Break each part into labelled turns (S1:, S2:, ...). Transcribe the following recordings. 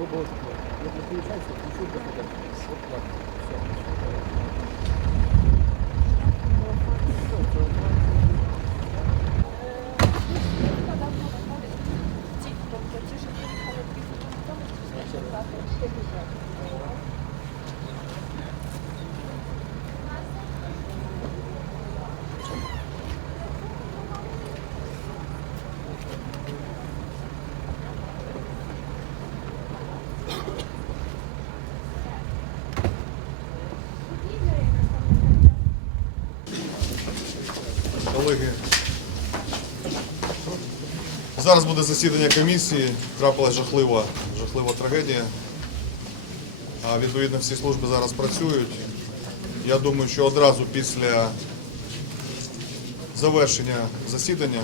S1: Bye-bye.
S2: Колеги, зараз буде засідання комісії. Трапилась жахлива, жахлива трагедія. А відповідно всі служби зараз працюють. Я думаю, що одразу після завершення засідання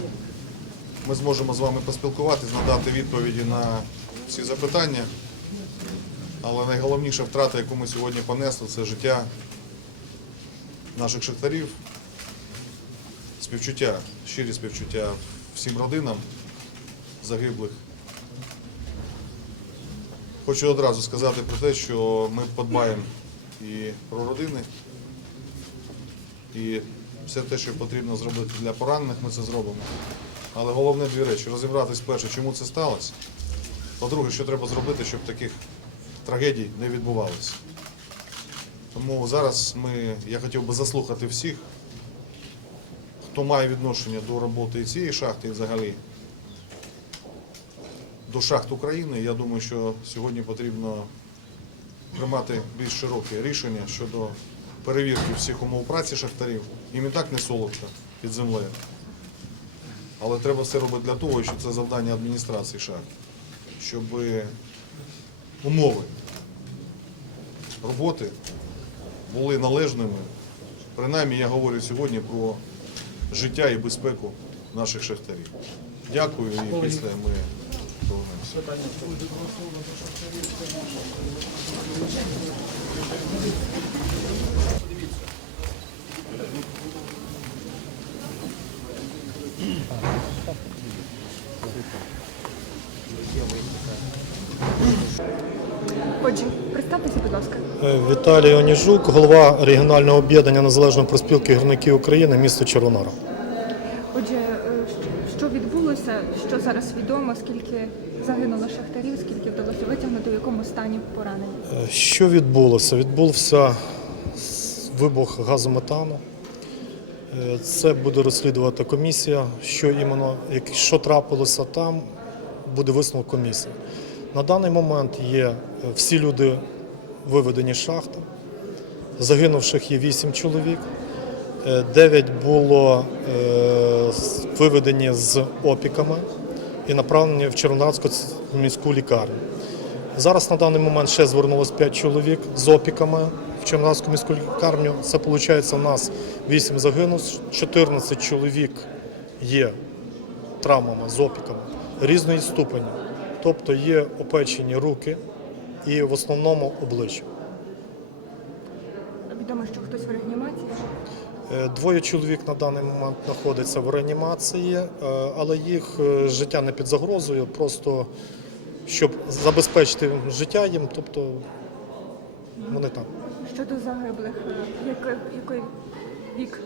S2: ми зможемо з вами поспілкуватись, надати відповіді на всі запитання. Але найголовніша втрата, яку ми сьогодні понесли, це життя наших шахтарів, співчуття, щирі співчуття всім родинам загиблих. Хочу одразу сказати про те, що ми подбаємо і про родини, і все те, що потрібно зробити для поранених, ми це зробимо. Але головне дві речі розібратись перше, чому це сталося. По-друге, що треба зробити, щоб таких трагедій не відбувалося. Тому зараз ми, я хотів би заслухати всіх, хто має відношення до роботи цієї шахти і взагалі до шахт України. Я думаю, що сьогодні потрібно приймати більш широке рішення щодо перевірки всіх умов праці шахтарів. Їм і так не солодко під землею. Але треба все робити для того, що це завдання адміністрації шахт, щоб умови роботи були належними. Принаймні я говорю сьогодні про життя і безпеку наших шахтарів. Дякую і після ми повернемося.
S3: Отже, представтеся, будь ласка.
S4: Е, Віталій Оніжук, голова регіонального об'єднання Незалежної проспілки гірників України, місто Червонора.
S3: Отже, е, що- відбулося, що зараз відомо, скільки загинуло шахтарів, скільки вдалося витягнути, в якому стані поранені?
S4: Е, Що відбулося? Відбувся вибух газометану. Це буде розслідувати комісія, що іменно, що трапилося там, буде висновок комісії. На даний момент є е, всі люди виведені з шахти. Загинувших є 8 чоловік. Е, Дев'ять було е, виведені з опіками і направлені в Червоноградську міську лікарню. Зараз на даний момент ще звернулось 5 чоловік з опіками в Червоноградську міську лікарню. Це виходить у нас 8 загинулих, 14 чоловік є травмами з опіками різної ступені. Тобто є опечені руки і в основному обличчя.
S3: Відомо, що хтось в реанімації.
S4: Е, Двоє чоловік на даний момент знаходяться в реанімації, е, але їх е, життя не під загрозою, просто щоб забезпечити життя їм, тобто вони там.
S3: Щодо загиблих, який, вік?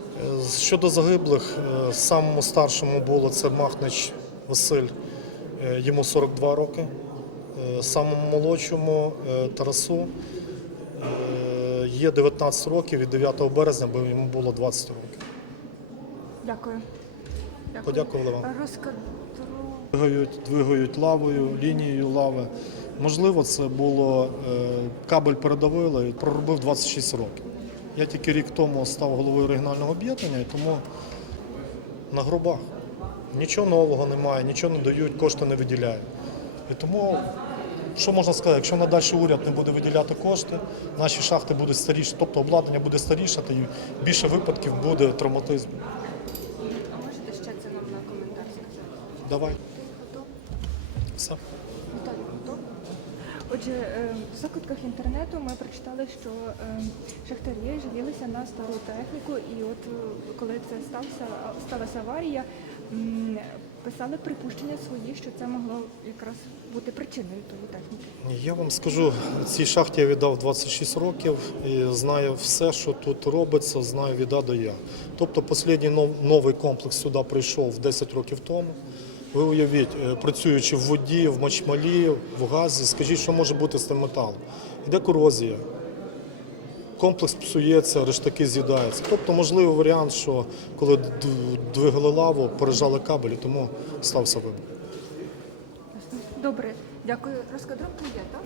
S4: Щодо загиблих, самому старшому було це Махнич Василь, йому 42 роки. Е, Самому молодшому е, Тарасу е, є 19 років від 9 березня, бо йому було 20 років.
S3: Дякую. Дякую.
S4: Подякували вам. Двигають, двигають лавою, лінією лави. Можливо, це було е, кабель передавили і проробив 26 років. Я тільки рік тому став головою регіонального об'єднання, і тому на гробах. Нічого нового немає, нічого не дають, кошти не виділяють. І тому, що можна сказати, якщо надалі уряд не буде виділяти кошти, наші шахти будуть старіші, тобто обладнання буде старішати і більше випадків буде травматизму.
S3: А можете ще це нам на коментар сказати?
S4: Давай, все.
S3: Отже, е, в закутках інтернету ми прочитали, що е, шахтарі жалілися на стару техніку, і от е, коли це стався, сталася аварія, писали припущення свої, що це могло якраз бути причиною тої техніки.
S4: Я вам скажу, цій шахті я віддав 26 років і знаю все, що тут робиться, знаю від А до Я. Тобто останній нов- новий комплекс сюди прийшов 10 років тому. Ви уявіть, е, працюючи в воді, в мочмалі, в газі, скажіть, що може бути з тим металом? Іде корозія. Комплекс псується, рештаки з'їдаються. Тобто, можливий варіант, що коли двигали лаву, пережали кабелі, тому стався вибух.
S3: Добре, дякую. Розкадровка є, так?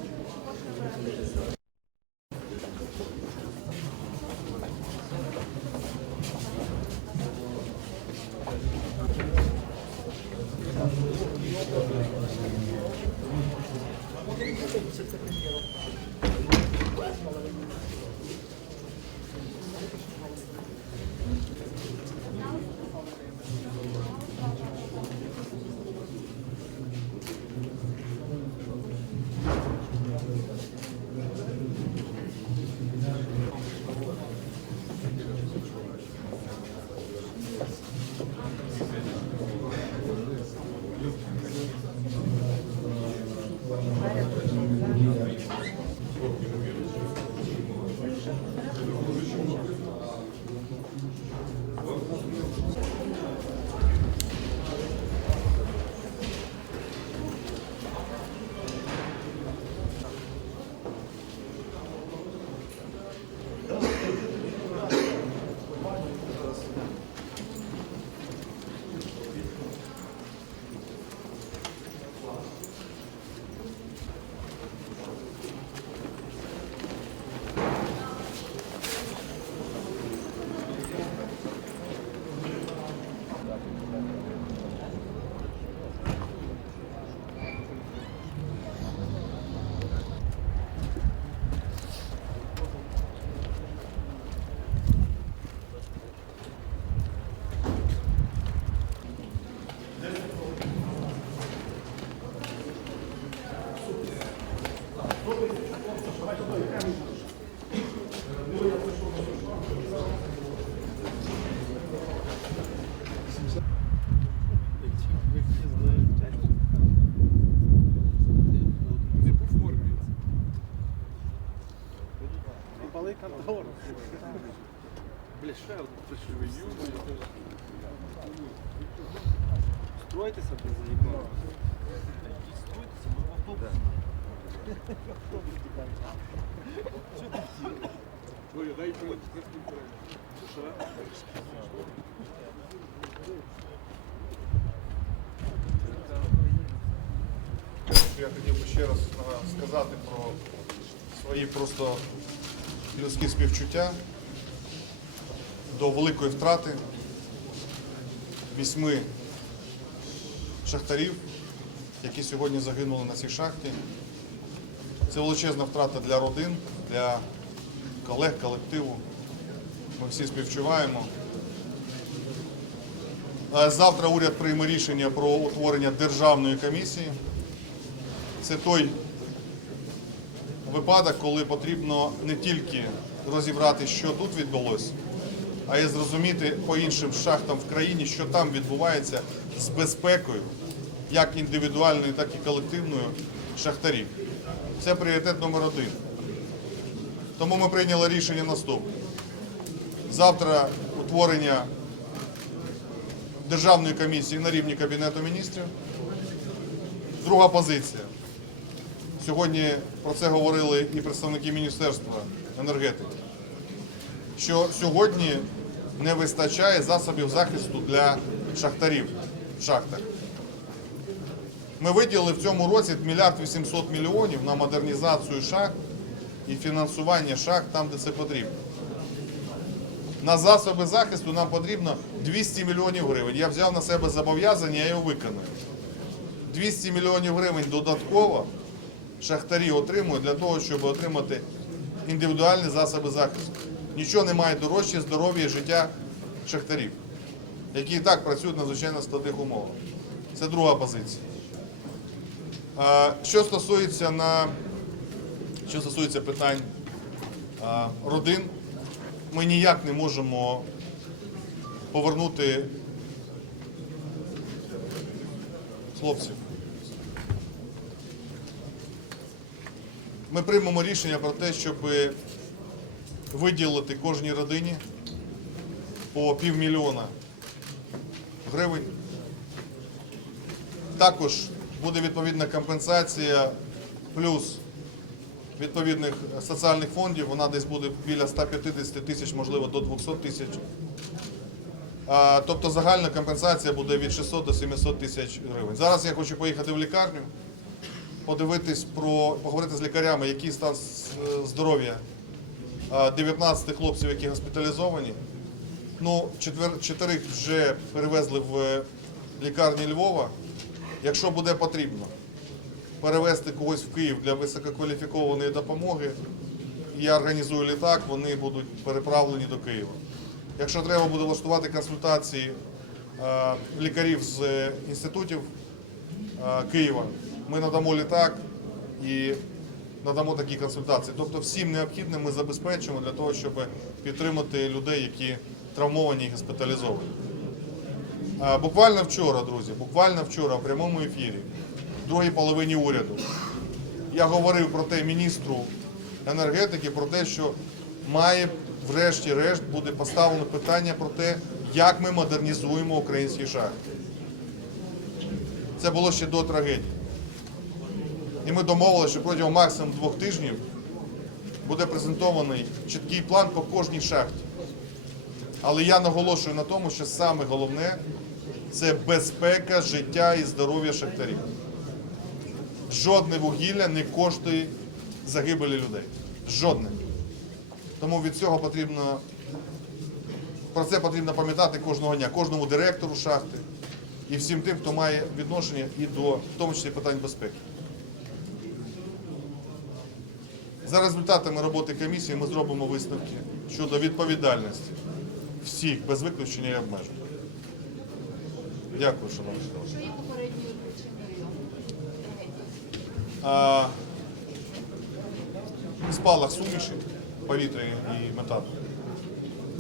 S1: Стройтеся, ти заїбав.
S2: Я хотів би ще раз сказати про свої просто людські співчуття до великої втрати вісьми шахтарів, які сьогодні загинули на цій шахті. Це величезна втрата для родин, для колег, колективу. Ми всі співчуваємо. Е, Завтра уряд прийме рішення про утворення державної комісії. Це той випадок, коли потрібно не тільки розібрати, що тут відбулося, а й зрозуміти по іншим шахтам в країні, що там відбувається з безпекою, як індивідуальною, так і колективною шахтарів. Це пріоритет номер один. Тому ми прийняли рішення наступне. Завтра утворення державної комісії на рівні Кабінету міністрів. Друга позиція. Сьогодні про це говорили і представники Міністерства енергетики. Що сьогодні не вистачає засобів захисту для шахтарів в шахтах. Ми виділили в цьому році мільярд 800 мільйонів на модернізацію шахт і фінансування шахт там, де це потрібно. На засоби захисту нам потрібно 200 мільйонів гривень. Я взяв на себе зобов'язання, я його виконую. 200 мільйонів гривень додатково шахтарі отримують для того, щоб отримати індивідуальні засоби захисту. Нічого немає дорожче здоров'я і життя шахтарів, які і так працюють на надзвичайно складних умовах. Це друга позиція. Що стосується, на, що стосується питань родин, ми ніяк не можемо повернути хлопців. Ми приймемо рішення про те, щоб виділити кожній родині по півмільйона гривень. Також буде відповідна компенсація плюс відповідних соціальних фондів. Вона десь буде біля 150 тисяч, можливо, до 200 тисяч. Тобто загальна компенсація буде від 600 до 700 тисяч гривень. Зараз я хочу поїхати в лікарню, подивитись про поговорити з лікарями, який стан здоров'я а, 19 хлопців, які госпіталізовані. Ну, чотирих вже перевезли в лікарні Львова. Якщо буде потрібно перевезти когось в Київ для висококваліфікованої допомоги, я організую літак, вони будуть переправлені до Києва. Якщо треба буде влаштувати консультації е, лікарів з е, інститутів е, Києва, ми надамо літак і надамо такі консультації. Тобто всім необхідним ми забезпечимо для того, щоб підтримати людей, які травмовані і госпіталізовані. Буквально вчора, друзі, буквально вчора в прямому ефірі, в другій половині уряду, я говорив про те міністру енергетики, про те, що має врешті-решт буде поставлено питання про те, як ми модернізуємо українські шахти. Це було ще до трагедії. І ми домовилися, що протягом максимум двох тижнів буде презентований чіткий план по кожній шахті. Але я наголошую на тому, що саме головне це безпека життя і здоров'я шахтарів. Жодне вугілля не коштує загибелі людей. Жодне. Тому від цього потрібно про це потрібно пам'ятати кожного дня, кожному директору шахти і всім тим, хто має відношення і до в тому числі питань безпеки. За результатами роботи комісії ми зробимо висновки щодо відповідальності всіх без виключення і обмежень. Дякую, шановні. колеги.
S5: Що є попередньою причиною
S2: спалах суміші, повітря і метану.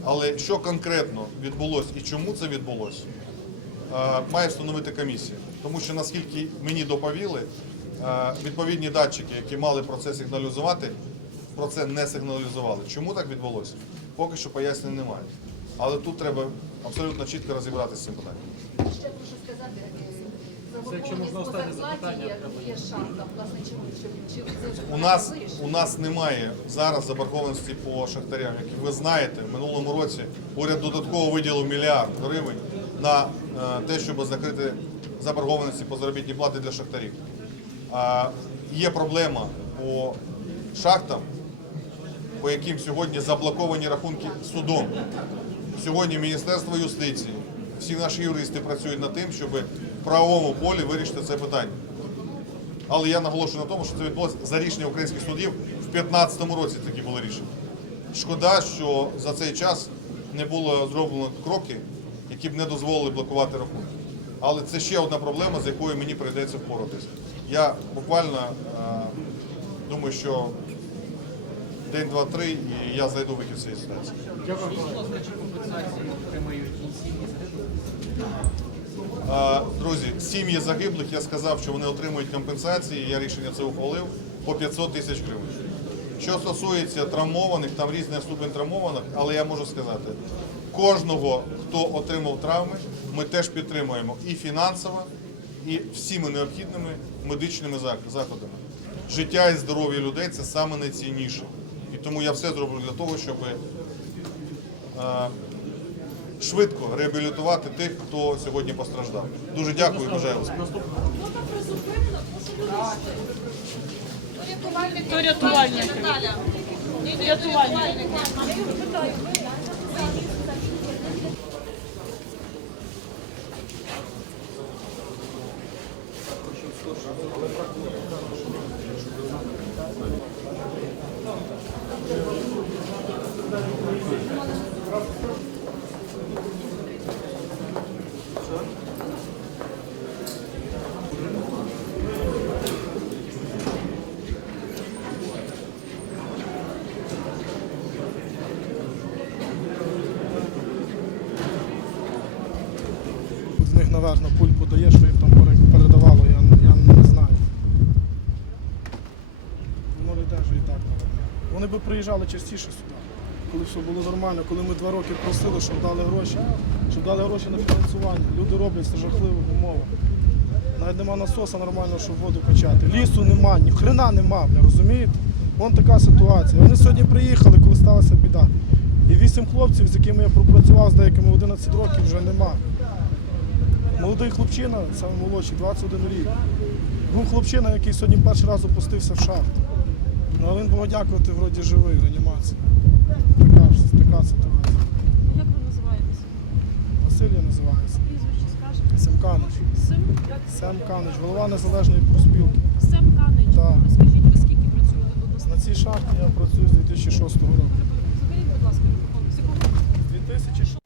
S2: Але що конкретно відбулося і чому це відбулося, має встановити комісія. Тому що наскільки мені доповіли, відповідні датчики, які мали про це сигналізувати, про це не сигналізували. Чому так відбулося? Поки що пояснень немає. Але тут треба абсолютно чітко розібратися з цим питанням.
S5: Ще прошу сказати, заборгованість по зарплаті є, є шахта. Власне, чому? Чи, чи
S2: У нас, у нас немає зараз заборгованості по шахтарям. Як ви знаєте, в минулому році уряд додатково виділив мільярд гривень на е, те, щоб закрити заборгованості по заробітній платі для шахтарів. Є проблема по шахтам, по яким сьогодні заблоковані рахунки судом. Сьогодні Міністерство юстиції, всі наші юристи працюють над тим, щоб в правовому полі вирішити це питання. Але я наголошую на тому, що це відбулося за рішення українських судів в 2015 році такі були рішення. Шкода, що за цей час не було зроблено кроки, які б не дозволили блокувати рахунки. Але це ще одна проблема, з якою мені прийдеться впоратися. Я буквально е, думаю, що день, два, три, і я знайду вихід цієї ситуації. Е, Друзі, сім'ї загиблих, я сказав, що вони отримують компенсації, я рішення це ухвалив, по 500 тисяч гривень. Що стосується травмованих, там різний ступень травмованих, але я можу сказати, кожного, хто отримав травми, ми теж підтримуємо і фінансово, і всіми необхідними медичними заходами. Життя і здоров'я людей це саме найцінніше. І тому я все зроблю для того, щоб е, швидко реабілітувати тих, хто сьогодні постраждав. Дуже дякую і бажаю успіху.
S6: То рятувальники. Рятувальники.
S7: наверх на пульт подає, що їм там передавало, я я не знаю. Воно йде і так навіть.
S6: Вони би приїжджали частіше сюди, коли все було нормально, коли ми два роки просили, щоб дали гроші, щоб дали гроші на фінансування. Люди роблять це жахливих умовах. Навіть нема насоса нормального, щоб воду качати. Лісу нема, ні хрена нема, бля, розумієте? Вон така ситуація. Вони сьогодні приїхали, коли сталася біда. І вісім хлопців, з якими я пропрацював з деякими 11 років, вже нема. Молодий хлопчина, саме молодший, 21 рік. Був хлопчина, який сьогодні перший раз опустився в шахту. Ну, але він Богу дякувати, вроді живий, реанімація. Така, ж- така ситуація.
S7: Як ви називаєтеся?
S6: Василь я називаюся.
S7: Прізвище скажете?
S6: Семканич.
S7: Сим? Як?
S6: Семканич, голова незалежної профспілки.
S7: Сем Канич.
S6: Так.
S7: Розкажіть, ви скільки працюєте тут на
S6: На цій шахті я працюю з 2006 року.
S7: Заберіть, будь ласка, мікрофон. З якого
S6: 2006